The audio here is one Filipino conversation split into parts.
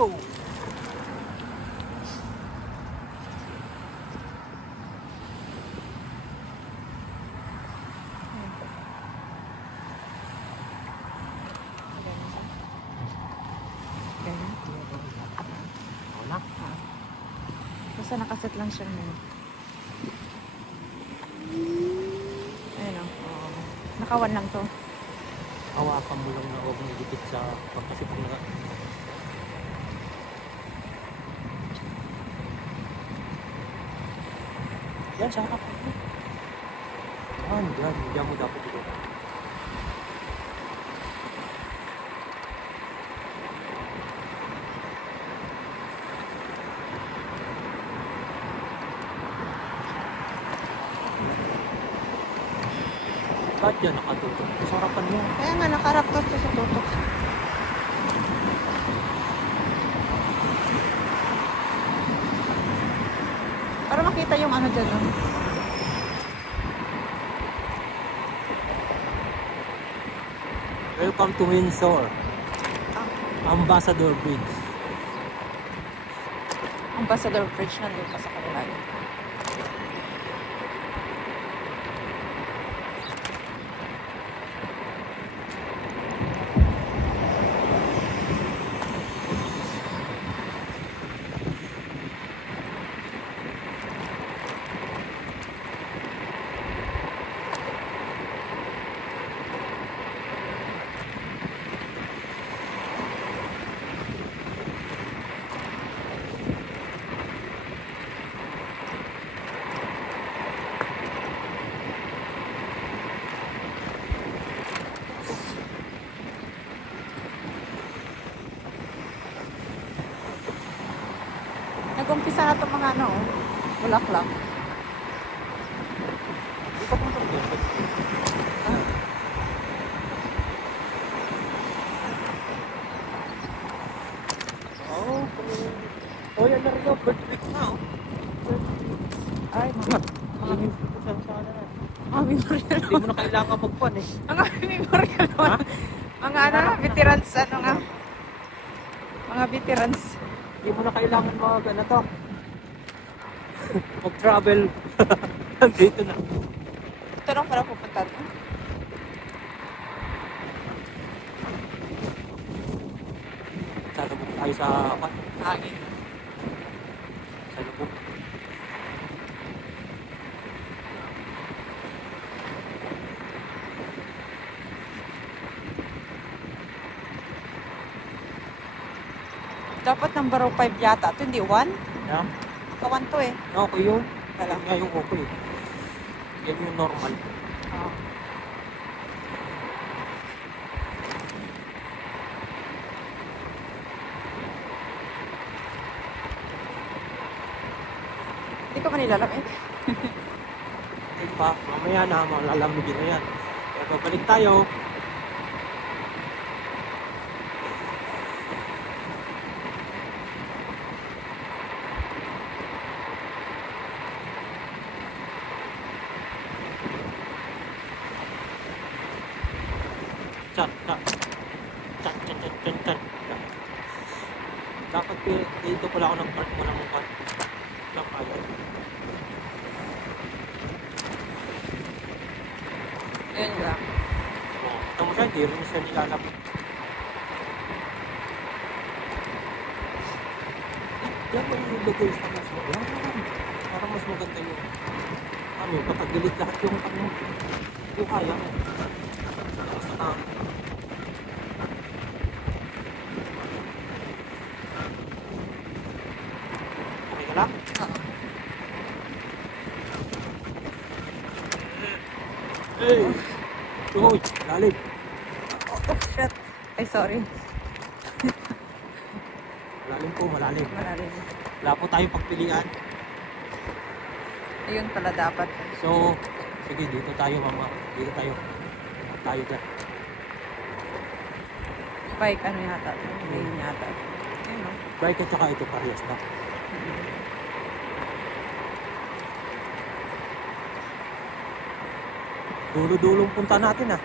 go! Ganyan. Wala. Basta nakaset lang siya ngayon. Ayun o. Nakawan lang to. Hawakan mo lang na huwag mong dikit sa pagkasipag na. Yan, sa harap. Yan. Diyan mo dapat dito. Ba't yan nakatutok? Sa harapan mo. Kaya nga nakarap to sa tutok. Para makita yung ano dyan. No? Welcome to Windsor. Ambassador Bridge. Ambassador Bridge nandun pa sa kanila. Nag-umpisa na itong mga ano, bulaklak. Di pa pumunta ko dito. Oh, yan na rin yung bird week na. Ay, mga memorial. Hindi mo na kailangan magpan eh. Mga memorial naman. Mga ano, veterans, ano nga. Mga veterans. Hindi mo na kailangan ano to. Mag-travel. Dito na. Ito lang para pupunta doon. Sasabog tayo sa Hangin. sa lubog. Dapat number 5 yata. Ito hindi 1. Yeah. Kawan to eh. Okay yun. Kala. Yan nga yung okay. Yan yung normal. Oh. Hindi ka ba nilalamig? Hindi pa. Mamaya na malalamigin na yan. Kaya babalik tayo. Chan. Dapat dito pala ako ng park mo lang mukha. Lang kaya. Ayun lang. Ito mo siya, hindi rin siya nilalapit. Yan mo yung lagay sa mas mo. Yan. Para mas maganda yung ano, kapag-delete lahat yung ano. Yung kaya. Basta okay ka lang? Hey! Uy! Lalim! Oh, shit. Ay, sorry. Malalim po, malalim. Malalim. Wala po tayong pagpilian. Ayun pala dapat. So, sige, dito tayo mama. Dito tayo. Tayo dyan. Bike, ano yata. Ayun yata. Ayun o. Bike at saka ito parehas na. Dulo-dulong punta natin ah.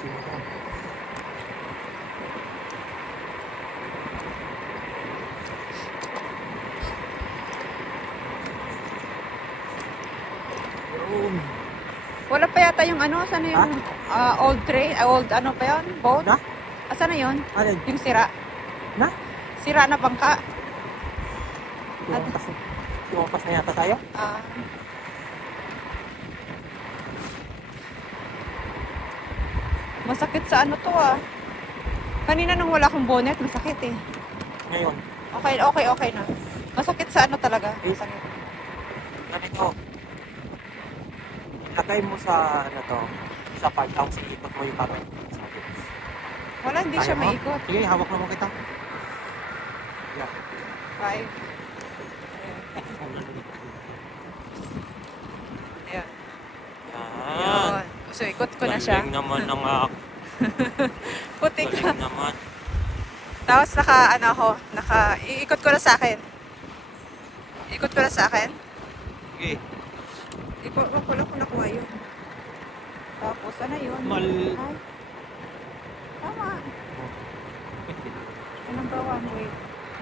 Ayusin mo yan. Yun. Wala pa yata yung ano, sana yung old train, old ano pa yun, boat? Na? Asa na yun? Alin? Yung sira. Na? Sira na bangka. Lumampas na yata tayo? Ah, masakit sa ano to ah. Kanina nung wala akong bonnet, masakit eh. Ngayon. Okay na. Masakit sa ano talaga. Eh, Masakit. ganito. Ilagay mo sa ano to, sa part, tapos iikot mo yung parang. Wala, hindi Kaya siya mo? maikot. Sige, hawak naman kita. Yeah. 5. Ayan. Yan. Yun. So, ikot ko na siya. Galing naman ang Putik na. galing naman. Tapos iikot ko na sa akin. Ikot ko na sa akin. Sige. Ikot ko lang kung nakuha yun. Tapos, ano yun? Mal- Ay. Tama. Yung number 1, wait.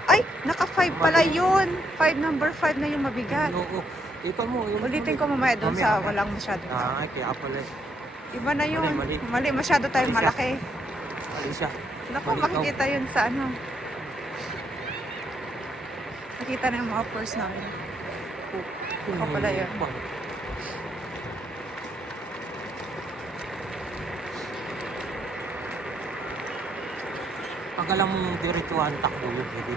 Ay, naka 5 pala yun. 5, number 5 na yung mabigat. Oo. Ipan mo. Ulitin ko mamaya doon sa Mamaya. walang masyadong tao. Ah, kaya pala. Iba na yun. Mali. Mali, masyado tayong Mali siya. malaki. Ali siya. Naku, Mali makikita yun sa ano. Nakita na yung mga purse namin. Ako pala yun. Pag alam mong diretsuhan, takbo yun. Pwede.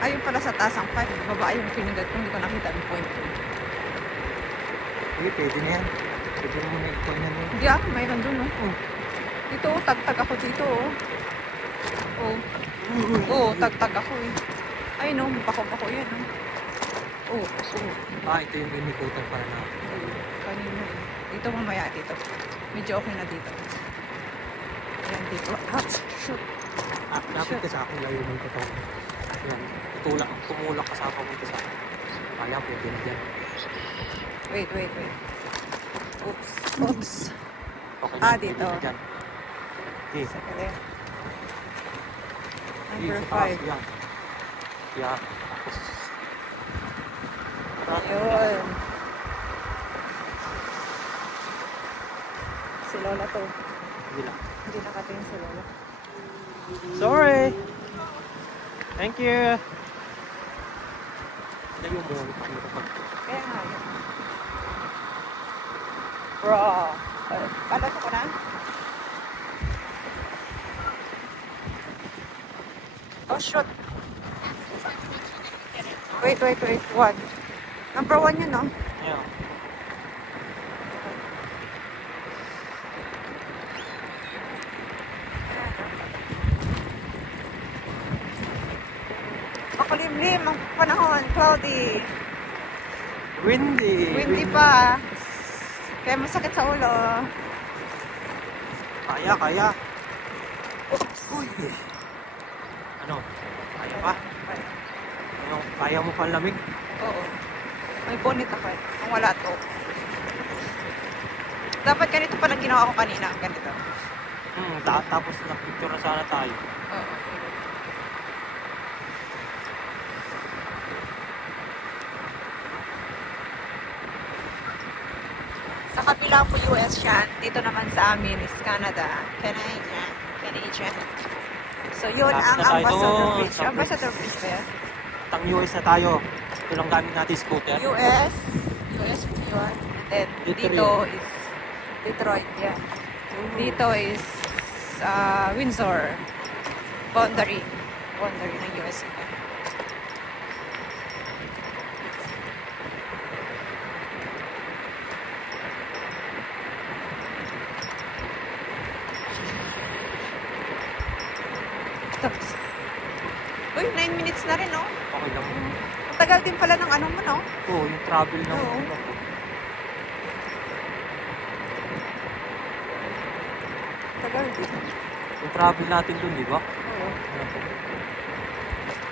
Ayun pala sa taas ang 5. Baba yung pinindot ko. Hindi ko nakita yung point ko. Sige, pwede na yan. Pwede mo na ikaw na yun. Hindi ah, mayroon dun oh. Dito oh, tagtag ako dito oh. Oh. Oo, tagtag ako eh. Ay no, bako-bako yan oh. Oh, so. Ah, ito yung inikutan para na. Kanina eh. Dito mamaya dito. Medyo okay na dito. Ayan dito. Ouch! Shoot! Ah, dapat ka sa akin layo ng katawan. Yan. Tumulak ka sa papunta sa akin. Kaya, pwede na dyan. Wait. Oops. Okay Ah, na, dito. pwede na dyan. Okay. Sakali. Sige, Number sa taas, 5. yan. Yan. Tapos. Ayun. Si Lola to. Hindi lang. Hindi nakatingin si Lola. Sorry. Thank you. Dali mo muna pag Kaya nga yun. Bro. Paano ko na? Oh, shoot. Wait. 1. Number 1 yun, no? Yeah. Makulimlim ang panahon. Cloudy. Windy. Windy pa. Kaya masakit sa ulo. Kaya. Oops. Uy. Ano? Kaya pa? Ano? Kaya mo pa lamig? Oo. May bonnet ako eh. Ang wala to. Dapat ganito pa lang ginawa ko kanina. Ganito. Tapos nagpicture na sana tayo. Oo. Sa kabila po US yan. Dito naman sa amin is Canada. Canadian. So yun Lapit ang na tayo Ambassador doon, Bridge. sa Ambassador Bridge ba yan? Tang US na tayo. Ito lang gamit natin scooter. US yun. And then Detroit. dito is Detroit, yeah. Dito is Windsor. Boundary ng US. Tapos, uy, 9 minutes na rin, no? Okay lang. Ang tagal din pala ng ano mo, no? Oo, yung travel ng Oo. ano ko. Tagal din. Yung travel natin dun, di ba? Oo.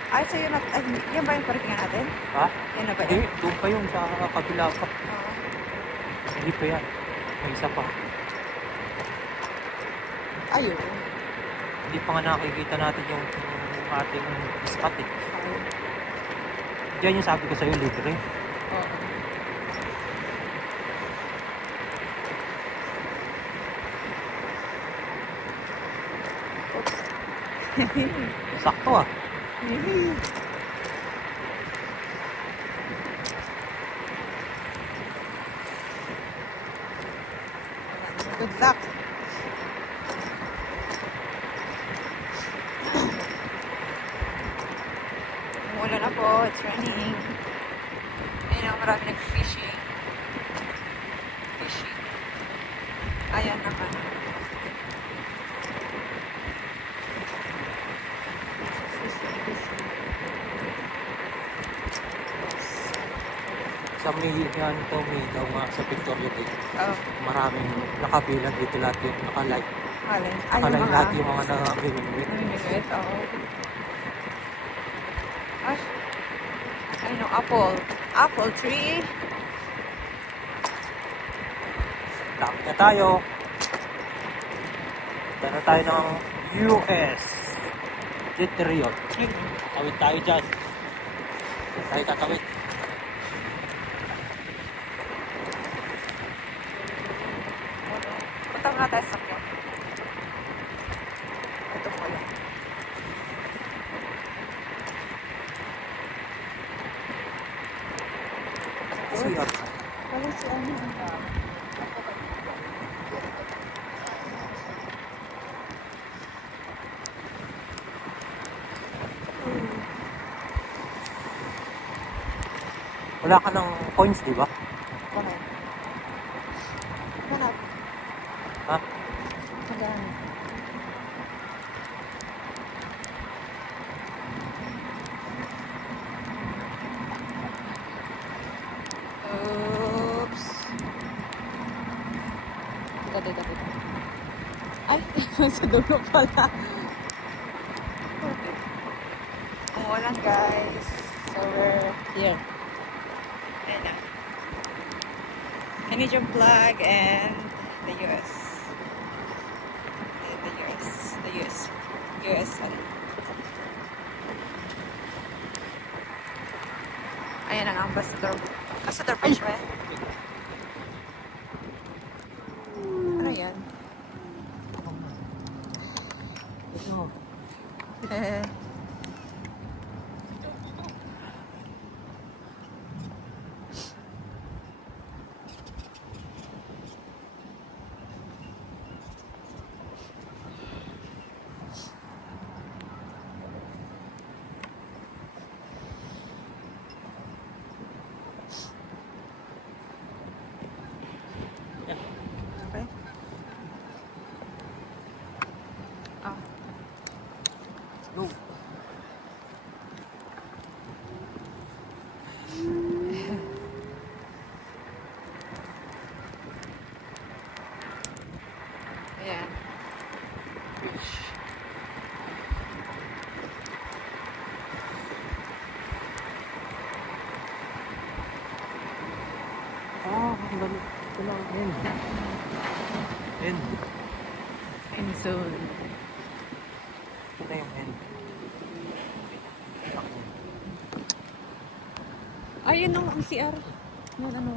Ay, so yun, ay, yan ba yung parkingan natin? Ha? Yan na ba Hindi, yan? doon pa yun sa kabila pa. Oo. Hindi pa yan. May isa pa. Ayun. Hindi pa nga nakikita natin yung ating spot eh. Diyan yung sabi ko sa'yo, libre. Oo. Sakto ah. Good luck. Umuulan na po. It's raining. Ayun ang marami nag-fishing. Fishing. Ayan naman. Sa may yan to, may daw nga sa Victoria Gate. Oh, Maraming nakabilang dito lahat yung naka-like. alin. Ay, Naka-like yung lahat mga... yung mga namimingwit. Namimigwit, oo. Ay, ayun ang apple. Apple tree. Lapit na tayo. Punta na tayo ng US. Detroit. Tawid tayo dyan. Tayo tatawid. Punta muna tayo sa sakyan. Ito po lang. CR. Wala si ano. Wala ka ng coins, di ba? Bakit? Hanap. Ha? Maghanap. Oops. Teka. Ay, sa dulo pala. Okay. Umuulan guys. So we're here. Ayan na. Canadian flag and the US. The US. Ayan ang ambassador. Ambassador Bridge ba? Ano yan? Okay. Oh. No. Ayan. Beach. Ang dami. Ito lang. End. End. End zone. Ito na yung end. Ayun ang CR. Yan, ano.